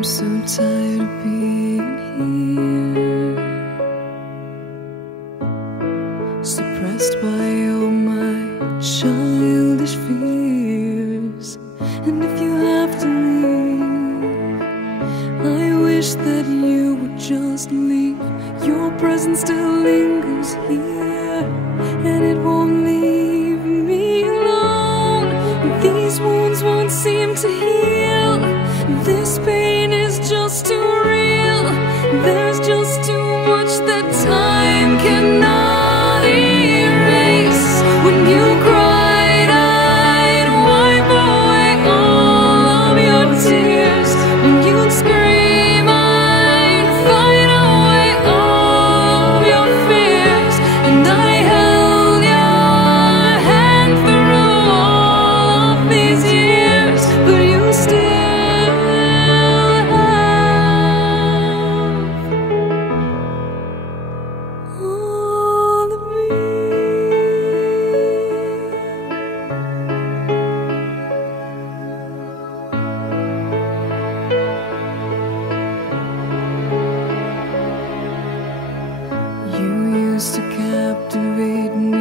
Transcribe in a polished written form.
I'm so tired of being here, suppressed by all my childish fears. And if you have to leave, I wish that you would just leave. Your presence still lingers here, and it won't leave me alone. These wounds won't seem to heal. This pain is just too real. There's just too much that time cannot erase. When you cried, I'd wipe away all of your tears. When you'd scream, I'd fight away all of your fears. And I held your hand through all of these years, but you still to captivate me